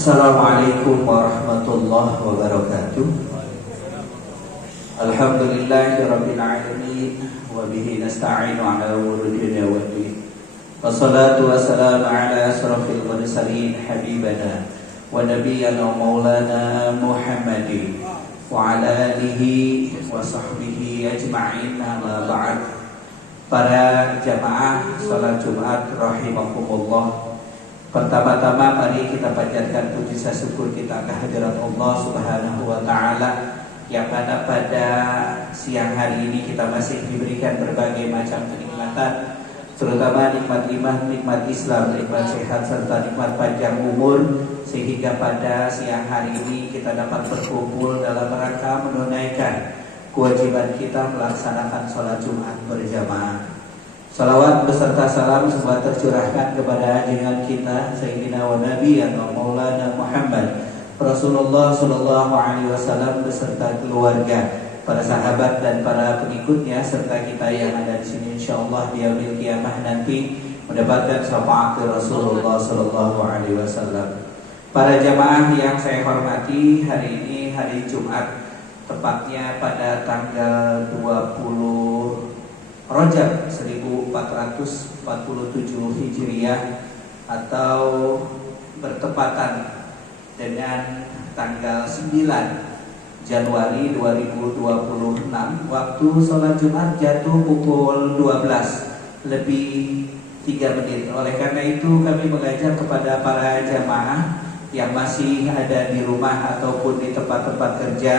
Assalamualaikum warahmatullahi wabarakatuh. Alhamdulillahirabbil alamin wa bihi nasta'inu ala umuri dunya waddin. Wassalatu wassalamu ala asrofil mursalin habibana wa nabiyyina maulana Muhammadin wa ala alihi wa sahbihi ajma'in, amma ba'd. Para jamaah salat Jumat rahimakumullah. Pertama-tama mari kita panjatkan puji syukur kita kehadirat Allah Subhanahu wa taala, yang mana pada siang hari ini kita masih diberikan berbagai macam kenikmatan, terutama nikmat iman, nikmat Islam, nikmat sehat serta nikmat panjang umur, sehingga pada siang hari ini kita dapat berkumpul dalam rangka menunaikan kewajiban kita melaksanakan sholat Jumat berjamaah. Salawat beserta salam semua tercurahkan kepada junjungan kita Sayyidina wa Nabiyana Maulana Muhammad Rasulullah Sallallahu Alaihi Wasallam beserta keluarga, para sahabat dan para pengikutnya, serta kita yang ada di sini insyaallah di yaumil qiyamah nanti mendapatkan syafaat Rasulullah Sallallahu Alaihi Wasallam. Para jamaah yang saya hormati, hari ini hari Jumat, tepatnya pada tanggal 20 Rajab 1447 Hijriah atau bertepatan dengan tanggal 9 Januari 2026. Waktu sholat Jumat jatuh pukul 12 lebih 3 menit. Oleh karena itu kami mengajak kepada para jamaah yang masih ada di rumah ataupun di tempat-tempat kerja,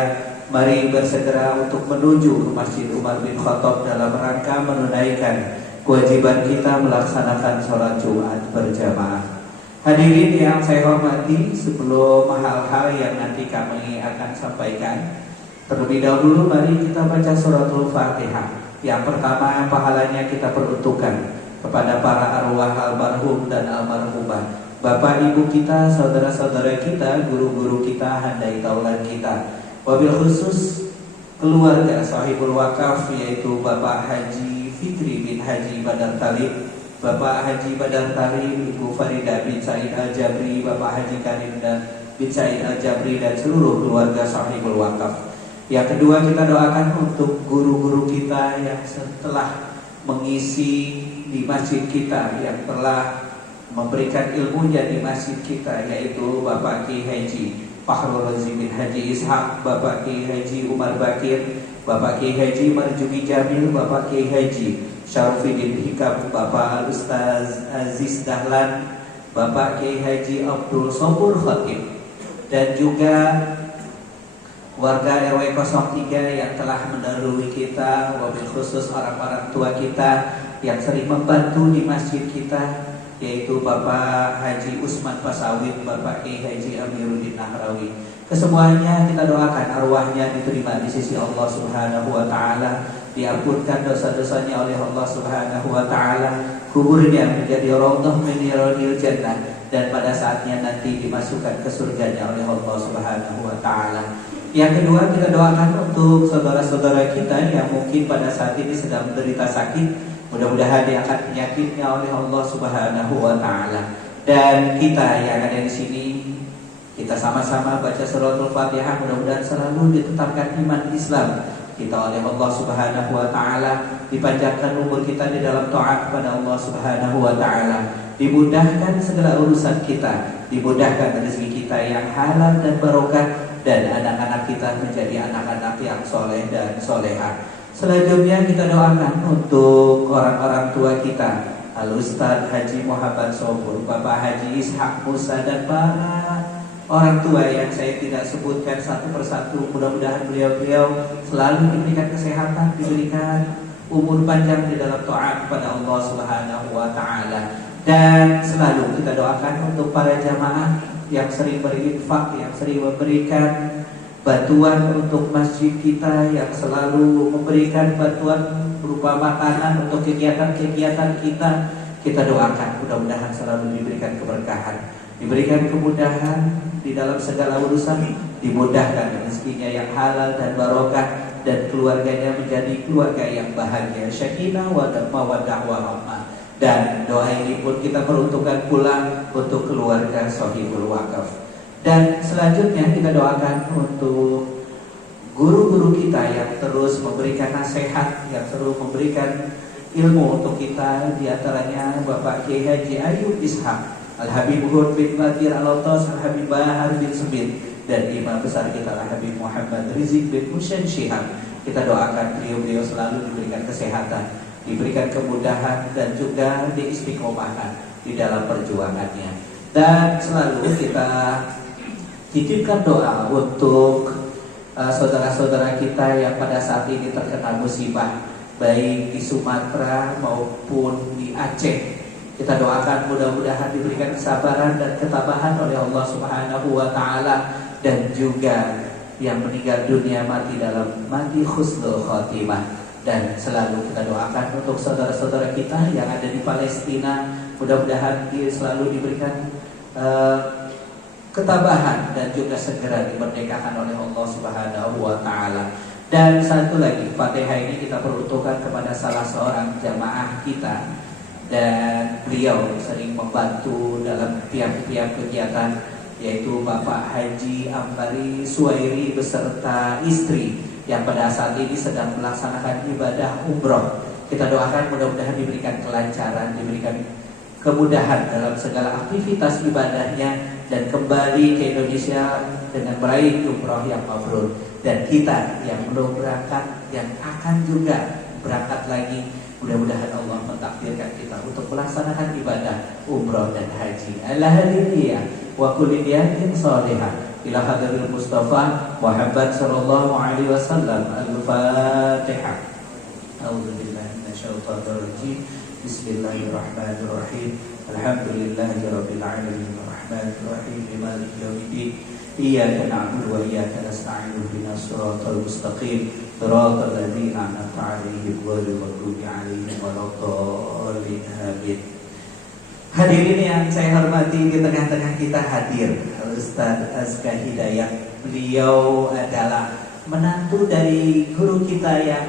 mari bersegera untuk menuju ke Masjid Umar bin Khattab dalam rangka menunaikan kewajiban kita melaksanakan sholat Jumat berjamaah. Hadirin yang saya hormati, sebelum hal-hal yang nanti kami akan sampaikan, terlebih dahulu mari kita baca suratul Fatihah. Yang pertama, pahalanya kita peruntukkan kepada para arwah almarhum dan almarhumah, bapak ibu kita, saudara-saudara kita, guru-guru kita, handai taulan kita. Wabil khusus keluarga sahibul wakaf, yaitu Bapak Haji Fikri bin Haji Badar Talib, Bapak Haji Badar Talib, Ibu Farida bin Said Al-Jabri, Bapak Haji Karim bin Said Al-Jabri, dan seluruh keluarga sahibul wakaf. Yang kedua, kita doakan untuk guru-guru kita yang setelah mengisi di masjid kita, yang telah memberikan ilmunya di masjid kita, yaitu Bapak Ki Haji Fakhrul Razi bin Haji Ishaq, Bapak Ki Haji Umar Bakir, Bapak Ki Haji Marjuki Jamil, Bapak Ki Haji Syarfuddin Hikam, Bapak Al-Ustaz Aziz Dahlan, Bapak Ki Haji Abdul Sobur Khatib, dan juga warga RW 03 yang telah mendahului kita, wabil khusus orang-orang tua kita yang sering membantu di masjid kita, yaitu Bapak Haji Usman Pasawit, Bapak Ki Haji Amiruddin Nahrawi. Kesemuanya kita doakan arwahnya diterima di sisi Allah Subhanahu wa taala, diampunkan dosa-dosanya oleh Allah Subhanahu wa taala, kuburnya menjadi raudhah min riyadil jannah, dan pada saatnya nanti dimasukkan ke surganya oleh Allah Subhanahu wa taala. Yang kedua, kita doakan untuk saudara-saudara kita yang mungkin pada saat ini sedang menderita sakit, mudah-mudahan diangkat penyakitnya oleh Allah Subhanahu wa taala. Dan kita yang ada di sini, kita sama-sama baca suratul Fatihah, mudah-mudahan selalu ditetapkan iman Islam kita oleh Allah Subhanahu wa taala, dipanjangkan umur kita di dalam taat kepada Allah Subhanahu wa taala, dimudahkan segala urusan kita, dimudahkan rezeki kita yang halal dan barokah, dan anak-anak kita menjadi anak-anak yang soleh dan solehah. Selanjutnya kita doakan untuk orang-orang tua kita, Al-Ustaz Haji Muhammad Sobur, Bapak Haji Ishaq Musa, dan para orang tua yang saya tidak sebutkan satu persatu. Mudah-mudahan beliau-beliau selalu diberikan kesehatan, diberikan umur panjang di dalam taat kepada Allah Subhanahu wa taala. Dan selalu kita doakan untuk para jamaah yang sering berinfak, yang sering memberikan bantuan untuk masjid kita, yang selalu memberikan bantuan berupa makanan untuk kegiatan-kegiatan kita. Kita doakan mudah-mudahan selalu diberikan keberkahan, diberikan kemudahan di dalam segala urusan, dimudahkan rezekinya yang halal dan barokah, dan keluarganya menjadi keluarga yang bahagia, syakinah wa mawaddah warahmah. Dan doa ini pun kita peruntukkan pula untuk keluarga Shahibul Wakaf. Dan selanjutnya kita doakan untuk guru-guru kita yang terus memberikan nasihat, yang terus memberikan ilmu untuk kita, di antaranya Bapak Kiai Haji Ayub Ishak Al-Habib Hud bin Batir Al-Autas Al-Habib Bahar bin Subin, dan Imam besar kita Al-Habib Muhammad Rizik bin Hussein Syihab. Kita doakan beliau selalu diberikan kesehatan, diberikan kemudahan, dan juga diistiqomahkan di dalam perjuangannya. Dan selalu kita titipkan doa untuk saudara-saudara kita yang pada saat ini terkena musibah, baik di Sumatera maupun di Aceh. Kita doakan mudah-mudahan diberikan kesabaran dan ketabahan oleh Allah Subhanahu wa taala, dan juga yang meninggal dunia mati husnul khotimah. Dan selalu kita doakan untuk saudara-saudara kita yang ada di Palestina, mudah-mudahan dia selalu diberikan ketabahan dan juga segera dimerdekakan oleh Allah Subhanahu wa taala. Dan satu lagi, Fatihah ini kita peruntukkan kepada salah seorang jamaah kita, dan beliau sering membantu dalam tiap-tiap kegiatan, yaitu Bapak Haji Ambari Suwairi beserta istri yang pada saat ini sedang melaksanakan ibadah umroh. Kita doakan mudah-mudahan diberikan kelancaran, diberikan kemudahan dalam segala aktivitas ibadahnya, dan kembali ke Indonesia dengan meraih umroh yang mabrur. Dan kita yang belum berangkat, yang akan juga berangkat lagi, mudah-mudahan Allah mentakdirkan kita untuk melaksanakan ibadah umroh dan haji. Alhamdulillah wa kulli niyatin shalihah ila hadratil Mustafa Muhammad sallallahu alaihi wasallam. Al-Fatihah. A'udzubillahi minasyaitonir rajim. Bismillahirrahmanirrahim. Alhamdulillahirabbil alamin arrahmanir rahim maliki yaumiddin. Iyyaka na'budu wa iyyaka nasta'in ihdinas siratal mustaqim siratal ladzina an'amta 'alaihim ghairil maghdubi 'alaihim waladdallin. Amin. Hadirin yang saya hormati, di tengah-tengah kita hadir Ustaz Azka Hidayat. Beliau adalah menantu dari guru kita yang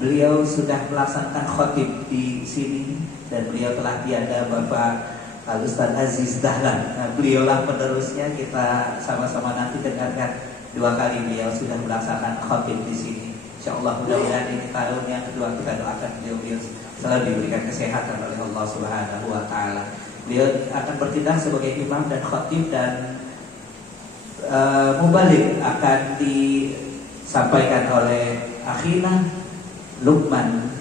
beliau sudah melaksanakan khotib di sini, dan beliau telah tiada, Bapak Al-Ustaz Aziz Dahlan. Nah, beliaulah penerusnya. Kita sama-sama nanti dengarkan 2 kali beliau sudah melaksanakan khotib di sini. Insyaallah mudah-mudahan ini tahun yang kedua, kita doakan beliau selalu diberikan kesehatan oleh Allah Subhanahu wa taala. Beliau akan bertindak sebagai imam dan khotib, dan mubalik akan disampaikan oleh akhina Lukman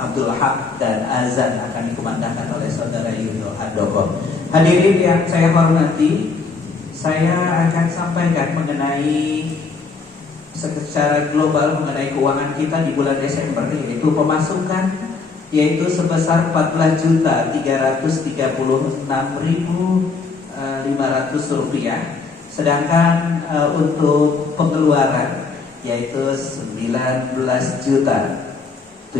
Abdul Haq, dan azan akan dikumandangkan oleh saudara Yudo Handoko. Hadirin yang saya hormati, saya akan sampaikan mengenai secara global mengenai keuangan kita di bulan Desember, yaitu pemasukan yaitu sebesar 14.336.500 rupiah, sedangkan untuk pengeluaran yaitu 19.750.000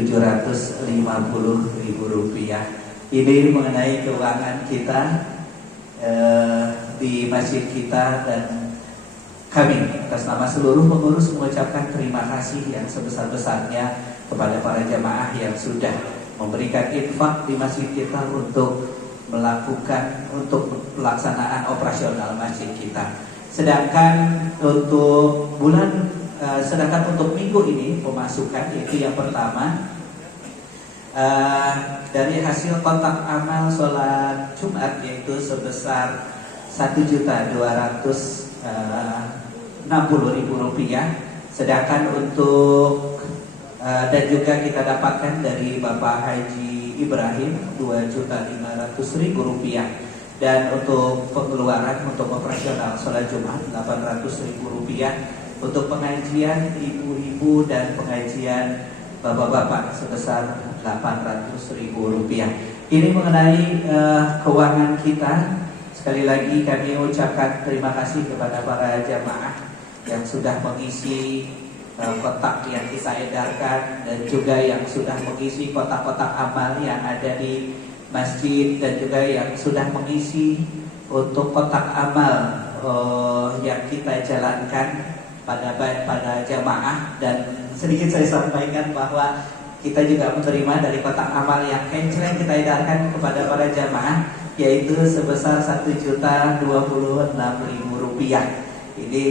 rupiah. Ini mengenai keuangan kita di masjid kita, dan kami atas nama seluruh pengurus mengucapkan terima kasih yang sebesar-besarnya kepada para jamaah yang sudah memberikan infak di masjid kita untuk pelaksanaan operasional masjid kita. Sedangkan untuk minggu ini pemasukan, yaitu yang pertama dari hasil kotak amal sholat Jumat, yaitu sebesar 1.260.000 rupiah. Sedangkan untuk dan juga kita dapatkan dari Bapak Haji Ibrahim 2.500.000 rupiah. Dan untuk pengeluaran untuk operasional sholat Jumat 800.000 rupiah. Untuk pengajian ibu-ibu dan pengajian bapak-bapak sebesar 800.000 rupiah. Ini mengenai keuangan kita. Sekali lagi kami ucapkan terima kasih kepada para jamaah yang sudah mengisi kotak yang kita edarkan, dan juga yang sudah mengisi kotak-kotak amal yang ada di masjid, dan juga yang sudah mengisi untuk kotak amal yang kita jalankan pada jamaah. Dan sedikit saya sampaikan bahwa kita juga menerima dari kotak amal yang kenceng kita edarkan kepada para jamaah, yaitu sebesar Rp1.026.000. Ini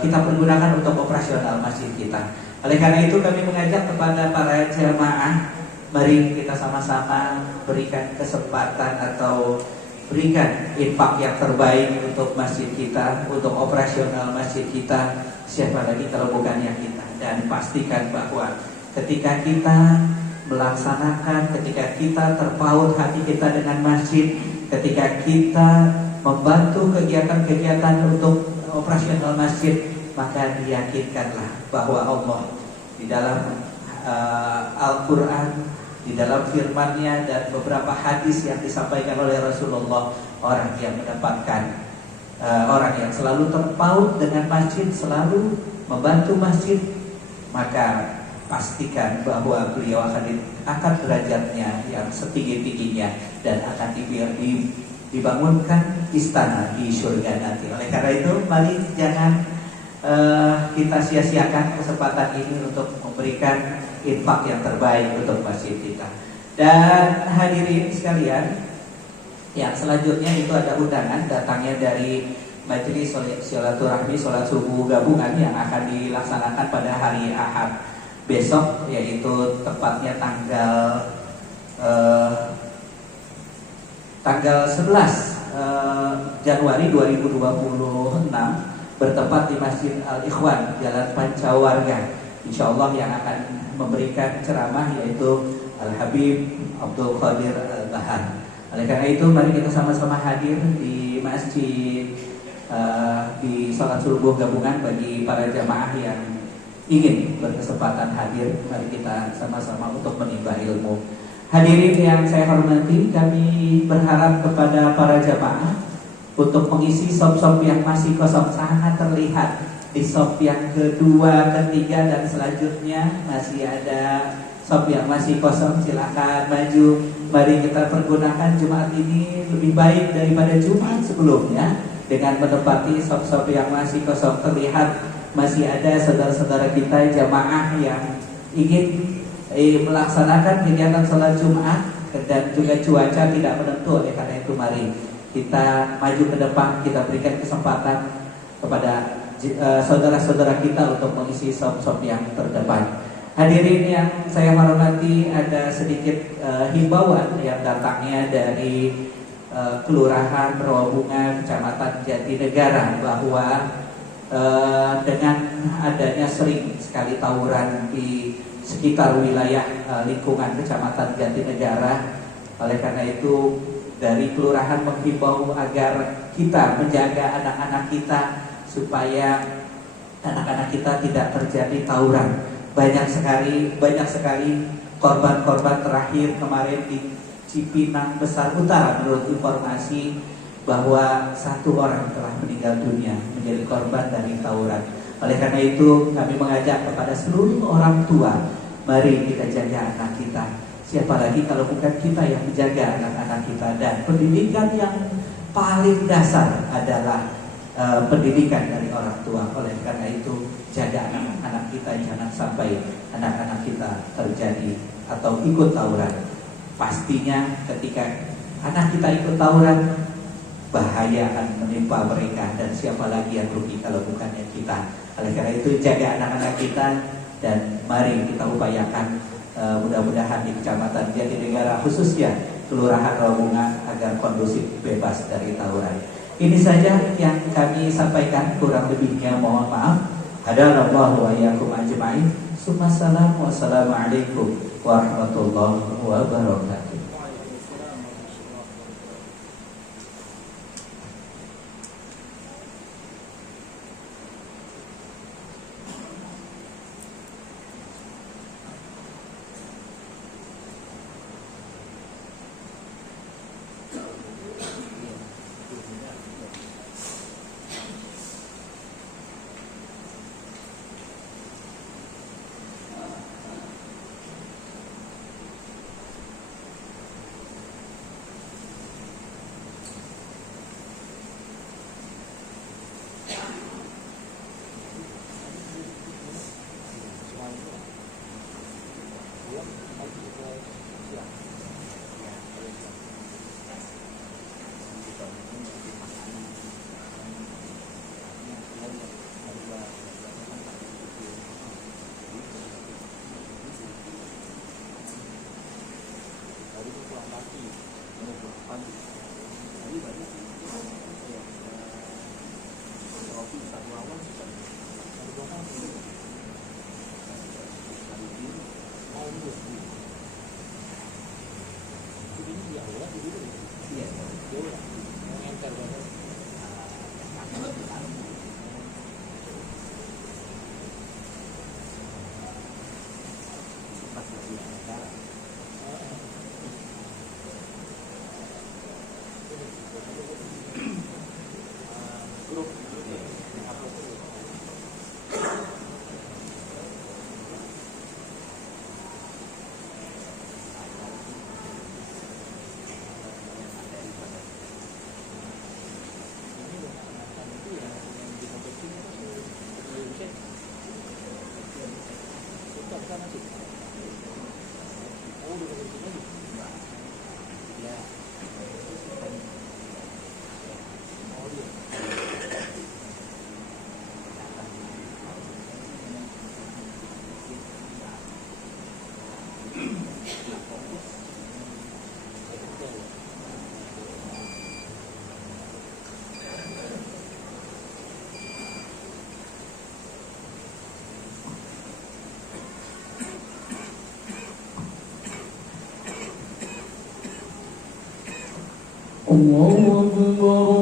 kita pergunakan untuk operasional masjid kita. Oleh karena itu kami mengajak kepada para jamaah, mari kita sama-sama berikan kesempatan atau berikan infak yang terbaik untuk masjid kita, untuk operasional masjid kita. Siapa lagi kalau bukannya kita? Dan pastikan bahwa ketika kita melaksanakan, ketika kita terpaut hati kita dengan masjid, ketika kita membantu kegiatan-kegiatan untuk operasional masjid, maka diyakinkanlah bahwa Allah di dalam Al-Quran, di dalam firman-Nya dan beberapa hadis yang disampaikan oleh Rasulullah, orang yang mendapatkan, orang yang selalu terpaut dengan masjid, selalu membantu masjid, maka pastikan bahwa beliau akan diangkat derajatnya yang setinggi-tingginya dan akan dibangunkan istana di surga nanti. Oleh karena itu, mari jangan kita sia-siakan kesempatan ini untuk memberikan infak yang terbaik untuk masjid kita. Dan hadirin sekalian, yang selanjutnya itu ada undangan datangnya dari majelis silaturahmi sholat subuh gabungan yang akan dilaksanakan pada hari Ahad besok, yaitu tepatnya tanggal 11 Januari 2026, bertempat di Masjid Al-Ikhwan, Jalan Pancawarga. Insya Allah yang akan memberikan ceramah yaitu Al-Habib Abdul Qadir Al-Bahar. Oleh karena itu, mari kita sama-sama hadir di masjid, di sholat subuh gabungan bagi para jamaah yang ingin berkesempatan hadir. Mari kita sama-sama untuk menimba ilmu. Hadirin yang saya hormati, kami berharap kepada para jamaah untuk mengisi sop-sop yang masih kosong. Sangat terlihat di sop yang kedua, ketiga, dan selanjutnya masih ada sop yang masih kosong. Silakan maju. Mari kita pergunakan Jumat ini lebih baik daripada Jumat sebelumnya dengan menempati sop-sop yang masih kosong. Terlihat masih ada saudara-saudara kita jamaah yang ingin melaksanakan kegiatan sholat Jumat, dan juga cuaca tidak menentu. Oleh karena itu, mari kita maju ke depan, kita berikan kesempatan kepada saudara-saudara kita untuk mengisi sop-sop yang terdepan. Hadirin yang saya hormati, ada sedikit himbauan yang datangnya dari Kelurahan Rawabunga, Kecamatan Jatinegara, bahwa dengan adanya sering sekali tawuran di sekitar wilayah lingkungan Kecamatan Jatinegara, oleh karena itu dari kelurahan menghimbau agar kita menjaga anak-anak kita supaya anak-anak kita tidak terjadi tawuran. Banyak sekali korban-korban terakhir kemarin di Cipinang Besar Utara, menurut informasi bahwa 1 orang telah meninggal dunia menjadi korban dari tawuran. Oleh karena itu, kami mengajak kepada seluruh orang tua, mari kita jaga anak kita. Siapa lagi kalau bukan kita yang menjaga anak-anak kita. Dan pendidikan yang paling dasar adalah pendidikan dari orang tua. Oleh karena itu, jaga anak-anak kita, jangan sampai anak-anak kita terjadi atau ikut tawuran. Pastinya ketika anak kita ikut tawuran, bahaya akan menimpa mereka, dan siapa lagi yang rugi kalau bukannya kita. Oleh karena itu, jaga anak-anak kita dan mari kita upayakan mudah-mudahan di Kecamatan Jatinegara, khususnya Kelurahan Rawabunga, agar kondusif, bebas dari tawuran. Ini saja yang kami sampaikan, kurang lebihnya mohon maaf. Hadanallahu wa iyyakum ajma'in. Wassalamualaikum warahmatullahi wabarakatuh. الله أكبر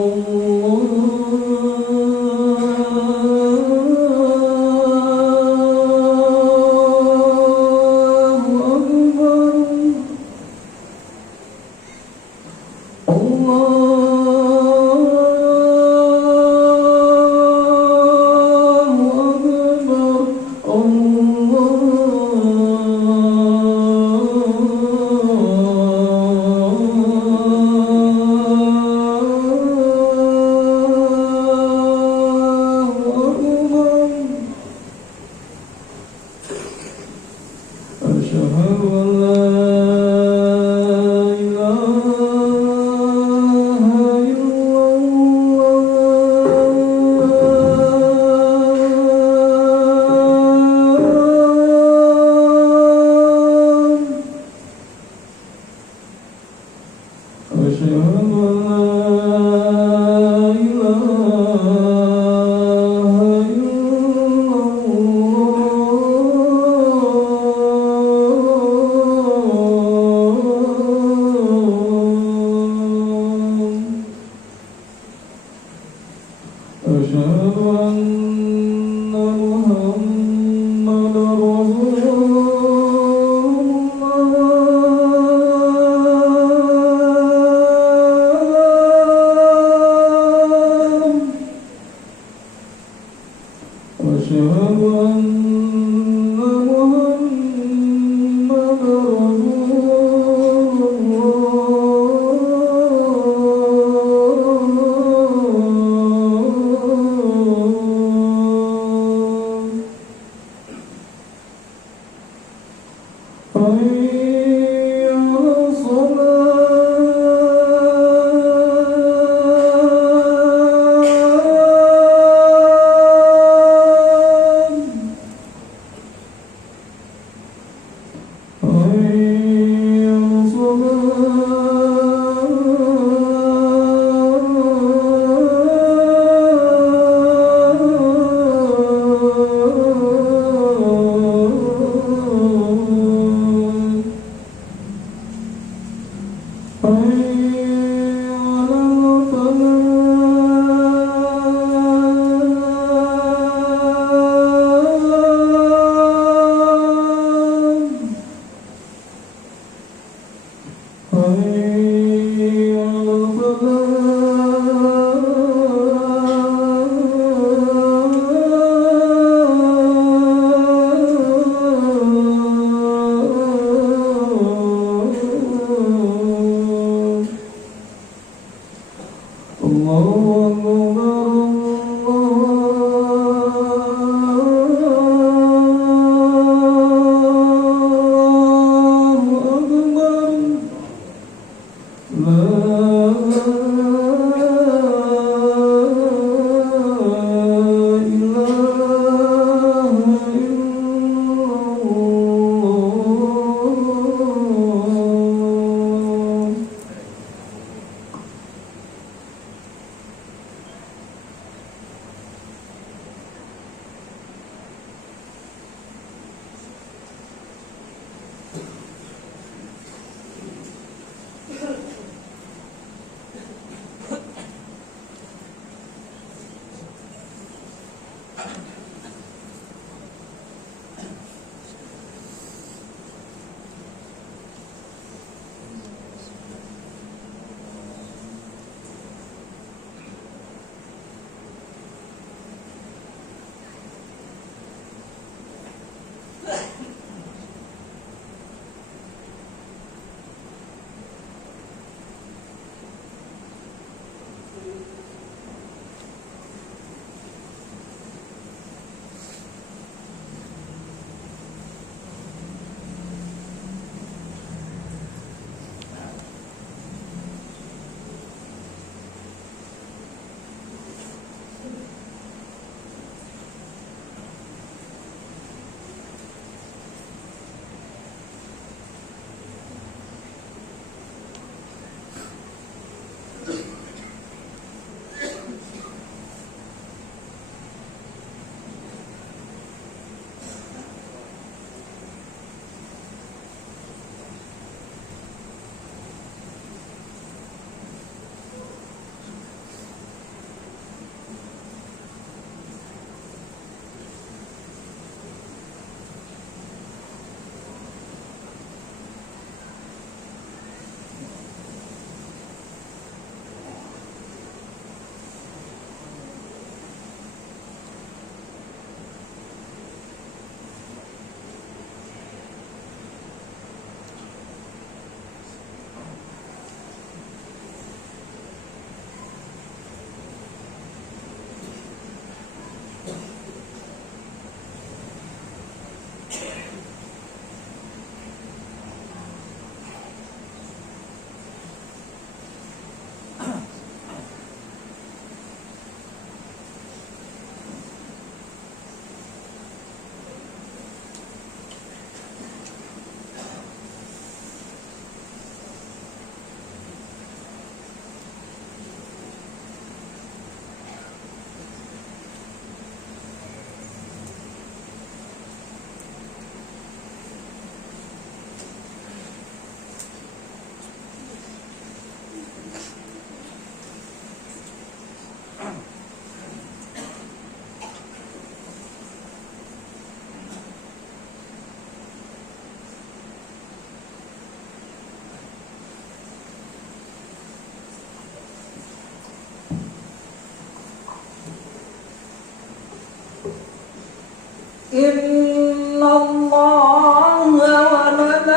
إن الله وملائكته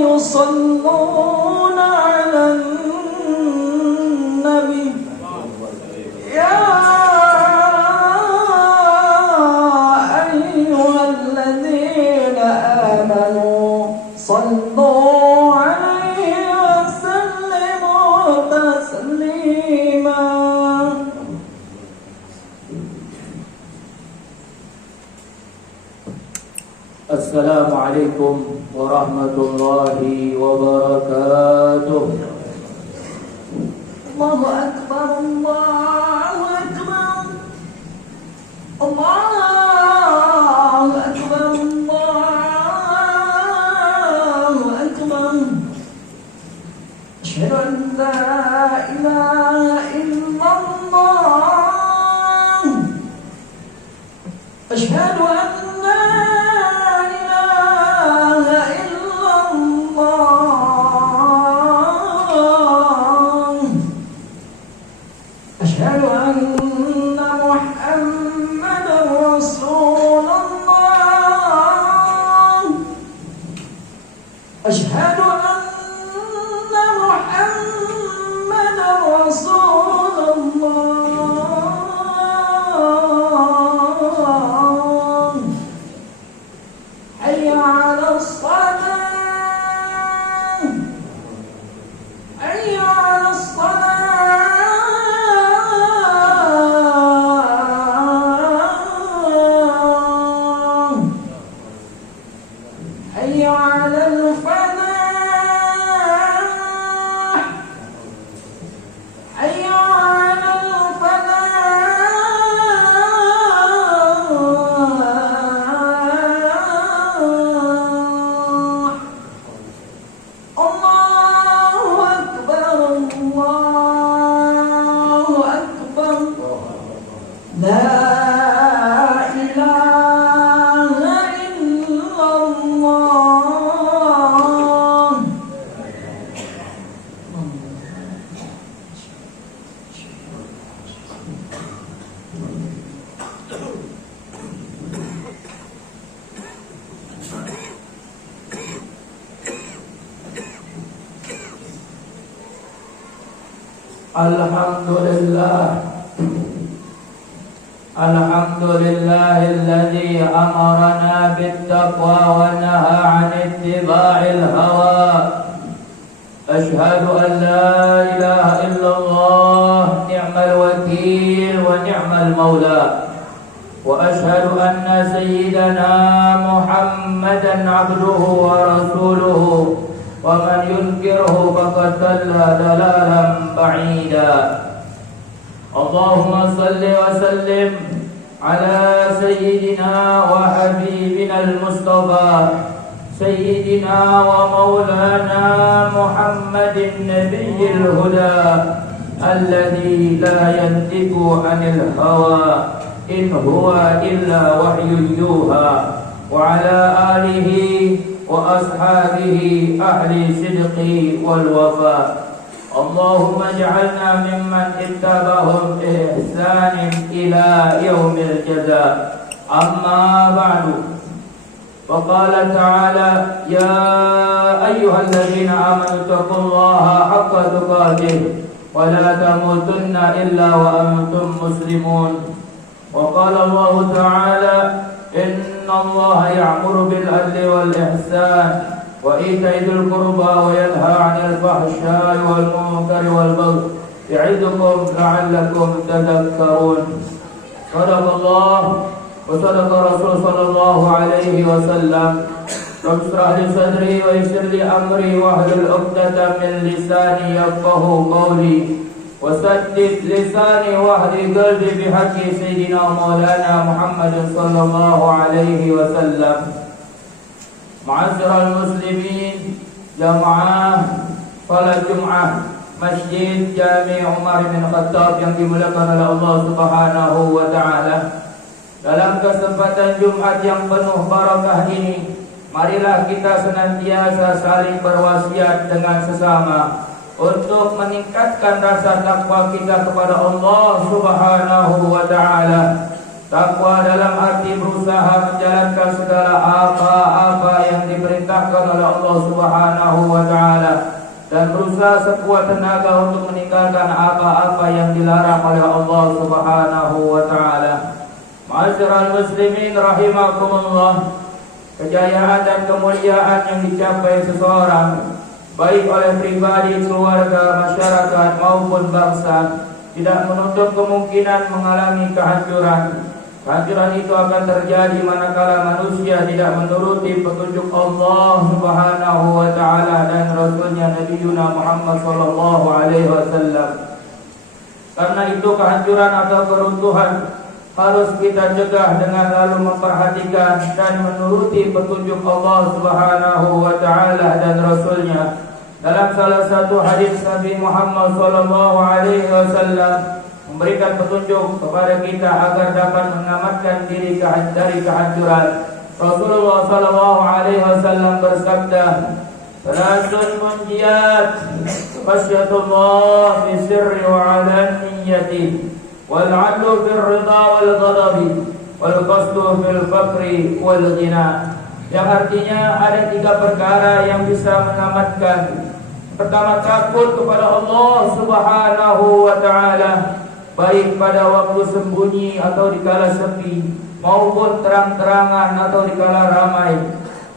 يصلون على النبي يا أيها الذين آمنوا صلوا عليه وسلموا تسليما. Assalamualaikum warahmatullahi wabarakatuh. Allahu Akbar, Allahu Akbar, Allahu Akbar, Allahu Akbar. Asyhadu an la ilaha illallah. Asyhadu an أشهد أن محمدا رسول الله. أشهد أن محمدا رسول الله. حي على الصلاة، حي على الصلاة. حي على الفلاح، حي على الفلاح. الله أكبر، الله أكبر. لا Alhamdulillah alladzi amarna bittaqwa wa naha 'anil ittiba'il hawa. Ashhadu an la ilaha illallah ni'mal wakil wa ni'mal maula. Wa ashhadu anna sayyidana Muhammadan 'abduhu wa rasuluhu. Wa man yunkirhu faqad dalla dalalan ba'ida. Allahumma salli wa sallim ala sayyidina wa habibina al-Mustafa sayyidina wa maulana Muhammadin nabiyyil huda alladhi la yantiqu 'anil hawa in huwa illa wahyun yuha wa ala alihi wa ashabihi ahli sidqi wal wafa. Allahumma ij'alna mimman ittaba'ahum bi ihsanin ila yaumil jazaa. Amma ba'du. Wa qala ta'ala ya ayyuhalladzina amanu taqullaha haqqa tuqatih wa la tamutunna illa wa antum muslimun. Wa qala Allah ta'ala inna Allah ya'muru bil adli wal ihsan وإيتاء ذي القربى وينهى عن الفحشاء والمنكر والبغي يعظكم لعلكم تذكرون. صدق الله وصدق رسول صلى الله عليه وسلم. رب اشرح لي صدري ويسر لي أمري واحلل عقدة من لساني يفقهوا قولي وسدد لساني واهدي قلبي بحق سيدنا مولانا محمد صلى الله عليه وسلم. Ma'asyiral muslimin, jamaah salat Jumat Masjid Jami' Umar bin Khattab yang dimuliakan oleh Allah Subhanahu wa taala. Dalam kesempatan Jumat yang penuh barakah ini, marilah kita senantiasa saling berwasiat dengan sesama untuk meningkatkan rasa takwa kita kepada Allah Subhanahu wa taala. Takwa dalam arti berusaha menjalankan segala apa-apa yang diperintahkan oleh Allah Subhanahu wa taala dan berusaha sekuat tenaga untuk meninggalkan apa-apa yang dilarang oleh Allah Subhanahu wa taala. Ma'asyiral muslimin rahimakumullah, kejayaan dan kemuliaan yang dicapai seseorang baik oleh pribadi, keluarga, masyarakat maupun bangsa tidak menutup kemungkinan mengalami kehancuran. Kehancuran itu akan terjadi manakala manusia tidak menuruti petunjuk Allah Subhanahu wa taala dan Rasulnya Nabiuna Muhammad sallallahu alaihi wasallam. Karena itu kehancuran atau keruntuhan harus kita cegah dengan lalu memperhatikan dan menuruti petunjuk Allah Subhanahu wa taala dan Rasulnya. Dalam salah satu hadis Nabi Muhammad sallallahu alaihi wasallam memberikan petunjuk kepada kita agar dapat menyelamatkan diri dari kehancuran. Rasulullah sallallahu alaihi wasallam bersabda, "Salasun munjiyat, khasyatullah fi sirri wa alaniyati, wal 'adlu fil ridha wal ghadabi, wal qasdu fil faqri wal ghina." Yang artinya ada 3 perkara yang bisa menyelamatkan. Pertama, takut kepada Allah Subhanahu wa taala, baik pada waktu sembunyi atau dikala sepi, maupun terang-terangan atau dikala ramai.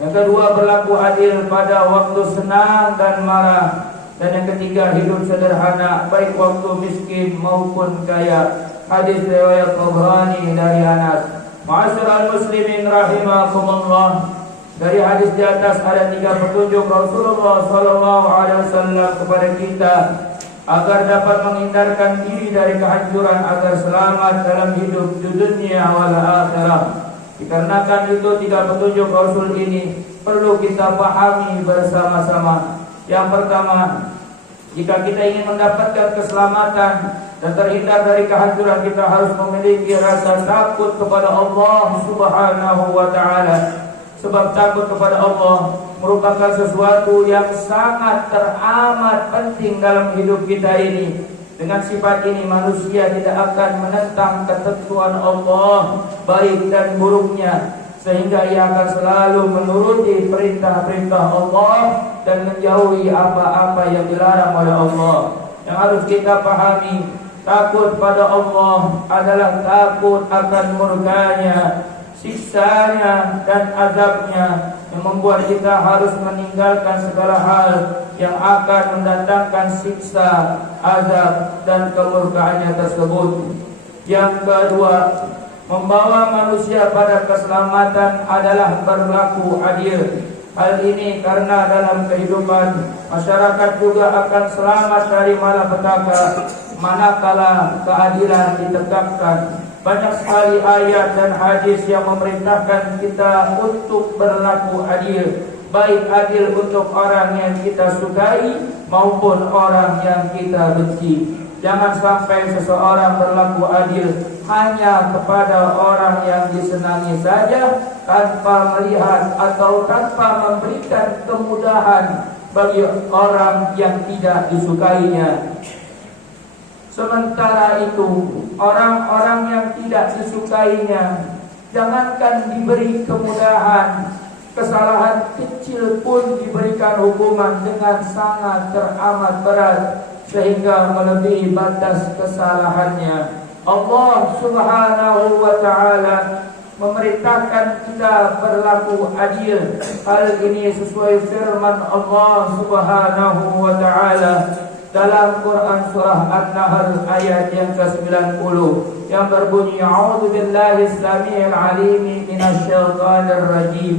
Yang kedua, berlaku adil pada waktu senang dan marah. Dan yang ketiga, hidup sederhana baik waktu miskin maupun kaya. Hadis riwayat Tabrani dari Anas. Ma'asyiral muslimin rahimakumullah, dari hadis di atas ada 3 petunjuk Rasulullah sallallahu alaihi wasallam kepada kita agar dapat menghindarkan diri dari kehancuran, agar selamat dalam hidup di dunia wal akhirah. Dikarenakan itu 3 petunjuk Rasul ini perlu kita pahami bersama-sama. Yang pertama, jika kita ingin mendapatkan keselamatan dan terhindar dari kehancuran, kita harus memiliki rasa takut kepada Allah Subhanahu wa taala. Sebab takut kepada Allah merupakan sesuatu yang sangat teramat penting dalam hidup kita ini. Dengan sifat ini manusia tidak akan menentang ketentuan Allah baik dan buruknya, sehingga ia akan selalu menuruti perintah-perintah Allah dan menjauhi apa-apa yang dilarang oleh Allah. Yang harus kita pahami, takut pada Allah adalah takut akan murkanya, siksanya dan azabnya, yang membuat kita harus meninggalkan segala hal yang akan mendatangkan siksa, azab dan kemurkaannya tersebut. Yang kedua, membawa manusia pada keselamatan adalah berlaku adil. Hal ini karena dalam kehidupan masyarakat juga akan selamat dari malapetaka manakala keadilan ditegakkan. Banyak sekali ayat dan hadis yang memerintahkan kita untuk berlaku adil, baik adil untuk orang yang kita sukai maupun orang yang kita benci. Jangan sampai seseorang berlaku adil hanya kepada orang yang disenangi saja, tanpa melihat atau tanpa memberikan kemudahan bagi orang yang tidak disukainya. Sementara itu, orang-orang yang tidak disukainya, jangankan diberi kemudahan, kesalahan kecil pun diberikan hukuman dengan sangat teramat berat, sehingga melebihi batas kesalahannya. Allah Subhanahu wa ta'ala memerintahkan kita berlaku adil. Hal ini sesuai firman Allah Subhanahu wa ta'ala dalam Quran surah An-Nahl ayat yang ke-90 yang berbunyi, A'udzu billahi as-sami'il 'alim minasy syaithanir rajim.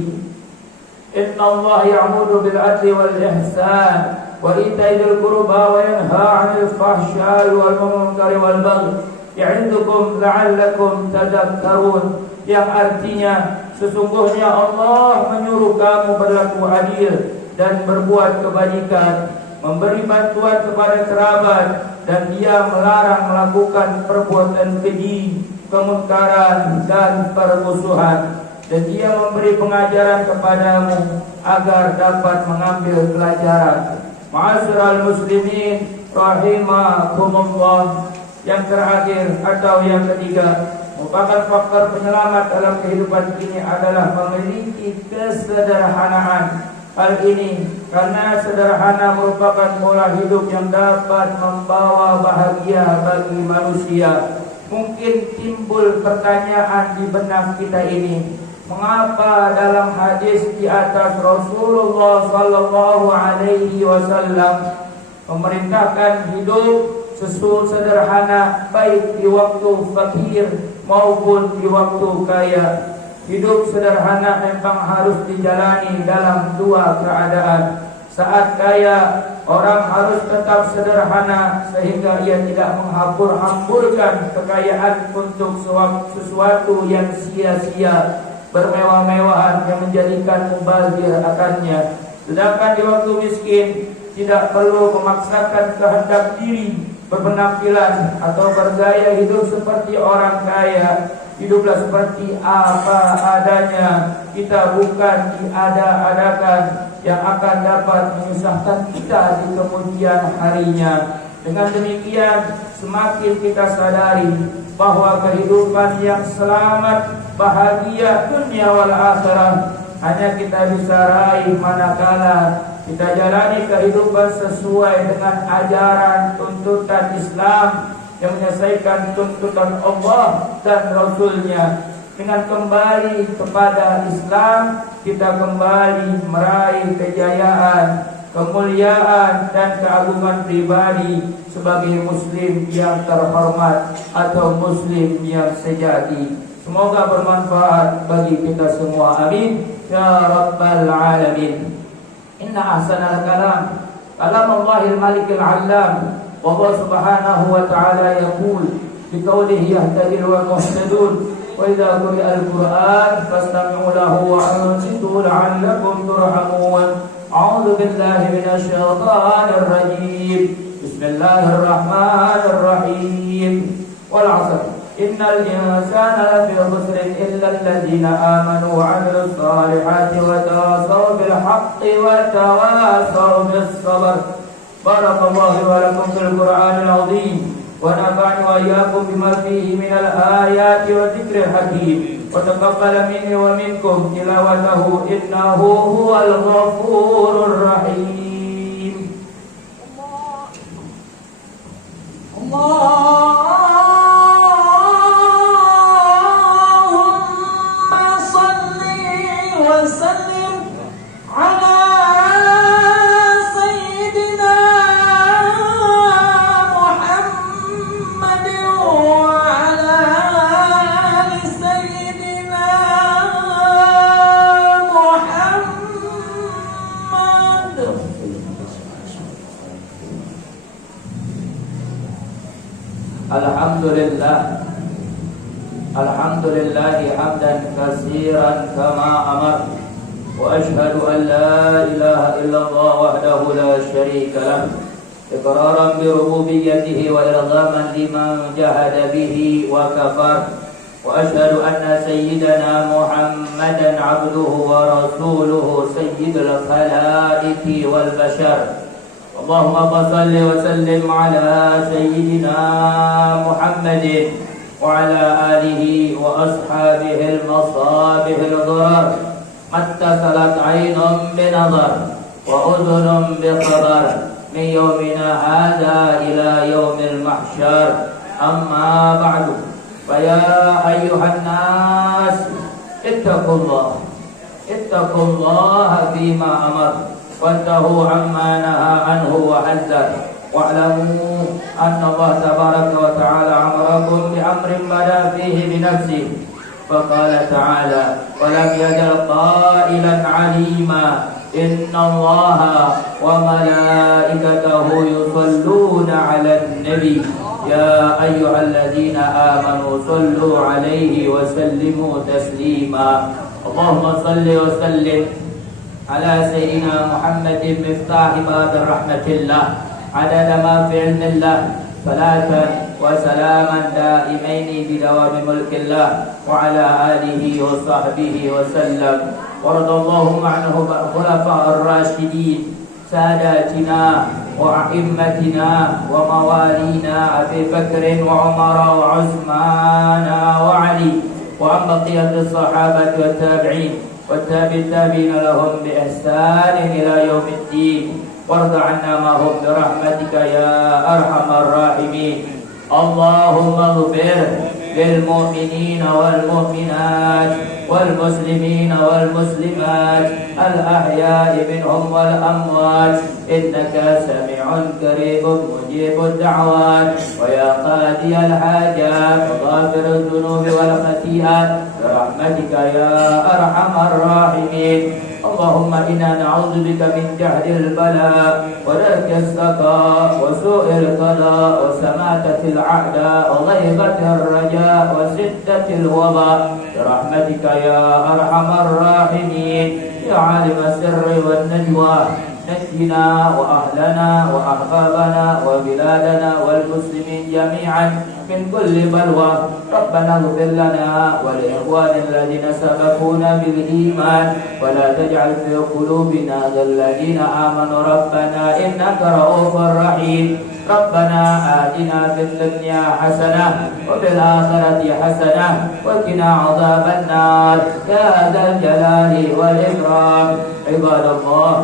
Innallaha ya'muru bil 'adli wal ihsan wa ita'i dzil qurba wa yanha 'anil fahsya'i wal munkari wal baghi ya'idzukum la'allakum tadhakkarun. Yang artinya, sesungguhnya Allah menyuruh kamu berlaku adil dan berbuat kebajikan, memberi bantuan kepada kerabat, dan Dia melarang melakukan perbuatan keji, kemungkaran dan permusuhan. Dan Dia memberi pengajaran kepadamu agar dapat mengambil pelajaran. Ma'asyiral muslimin rahimakumullah. Yang terakhir atau yang ketiga, merupakan faktor penyelamat dalam kehidupan ini adalah memiliki kesederhanaan. Hal ini karena sederhana merupakan pola hidup yang dapat membawa bahagia bagi manusia. Mungkin timbul pertanyaan di benak kita ini, mengapa dalam hadis di atas Rasulullah sallallahu alaihi wasallam memerintahkan hidup sederhana baik di waktu fakir maupun di waktu kaya. Hidup sederhana memang harus dijalani dalam dua keadaan. Saat kaya, orang harus tetap sederhana sehingga ia tidak menghambur-hamburkan kekayaan untuk sesuatu yang sia-sia, bermewah-mewahan yang menjadikan mubazir akannya. Sedangkan di waktu miskin, tidak perlu memaksakan kehendak diri berpenampilan atau bergaya hidup seperti orang kaya. Hiduplah seperti apa adanya. Kita bukan diada-adakan yang akan dapat menyusahkan kita di kemudian harinya. Dengan demikian, semakin kita sadari bahwa kehidupan yang selamat, bahagia dunia wal akhirah hanya kita bisa raih manakala kita jalani kehidupan sesuai dengan ajaran tuntutan Islam yang menyelesaikan tuntutan Allah dan Rasulnya. Dengan kembali kepada Islam, kita kembali meraih kejayaan, kemuliaan dan keagungan pribadi sebagai Muslim yang terhormat atau Muslim yang sejati. Semoga bermanfaat bagi kita semua. Amin ya rabbal alamin. Inna ahsanal kalam Allahil malikil alam. Wallahu subhanahu wa ta'ala yaqul biqaulihi yahtadil wa muhtadun wa idza quri'al Qur'an fastami'u lahu wa ansitu la'allakum turhamun. A'udzu billahi minasy syaithanir rajim. Bismillahirrahmanirrahim. Wal 'asr innal insana lafi khusrin illa alladhina amanu wa 'amilus salihati wa tawasaw bil haqqi wa tawasaw bis sabr. Barakallahu wa lakum fil Qur'anil 'azim wa nafa'ani wa iyyakum bima fihi minal ayati wa dzikril hakim wa taqabbal minni wa minkum tilawatahu innahu huwal ghafurur rahim. Allahumma salli wa sallim ala Alhamdulillahi hamdan katsiran kama amar wa ashhadu an la ilaha illallah wahdahu la syarika lah iqraran bi rububiyyatihi wa irghaman liman jahada bihi wa kafar wa ashhadu anna sayyidana Muhammadan abduhu wa rasuluhu sayyidul khalaiqi wal bashar. Allahumma shalli wa sallim ala sayyidina Muhammadin wa ala alihi wa ashabihi al-masabih al-durar hatta salat aynun binazar wa udhunun bikhabar min yawmina hadha ila yawmil mahsyar. Amma ba'du, fa ya ayyuhan nas ittaqullaha fima amar wantahu amma naha anhu wa hazzar. Wa'lamu anna Allah tabaraka wa ta'ala amarakum bi amrin bada fihi bi nafsihi. Faqala ta'ala wa lam yajal qailan 'alima inna Allaha wa malaikatahu yusalluna 'alan nabi ya ayyuhalladzina amanu sallu 'alaihi wa sallimu taslima. Allahumma salli wa sallim ala sayyidina Muhammadin miftahi babi rahmatillah adada ma fi ilmillah salatan wa salaman daimaini bidawami mulkillah wa ala alihi wa sahbihi wa sallam. Waradallahu anhu khulafa'ur rasyidin ساداتنا وأئمتنا وموالينا أبي بكر وعمر وعثمان وعلي وعن بقية الصحابة والتابعين والتابعين لهم بإحسان إلى يوم الدين وارض عنا معهم برحمتك يا أرحم الراحمين. اللهم اغفر للمؤمنين والمؤمنات والمسلمين والمسلمات الأحياء منهم والأموات إنك سميع قريب مجيب الدعوات ويا قاضي الحاجات وغافر الذنوب والخطيئات برحمتك يا أرحم الراحمين. اللهم إنا نعوذ بك من جهل البلاء ودرك السقاء وسوء القضاء وسماتة الأعداء وغيبة الرجاء وشدة الوباء برحمتك يا أرحم الراحمين. يا عالم السر والنجوى نجنا وأهلنا وأحبابنا وبلادنا والمسلمين جميعا من كل بلوى. ربنا اغفر لنا ولإخوان الذين سبقونا بالإيمان ولا تجعل في قلوبنا للذين آمنوا ربنا إنك رؤوف رحيم. ربنا آتنا في الدنيا حسنة وفي الآخرة حسنة وقنا عذاب النار يا ذا الجلال والإكرام. عباد الله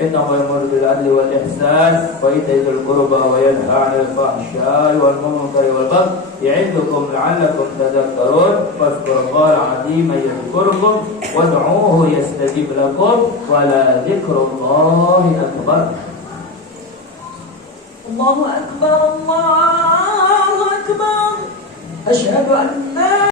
إنه يأمر بالعدل والإحسان وإيتاء ذي القربى وينهى عن الفحشاء والمنكر والبغي يعظكم لعلكم تذكرون. واذكروا الله العظيم يذكركم وادعوه يستجب لكم ولذكر الله أكبر. الله أكبر الله أكبر. أشهد أن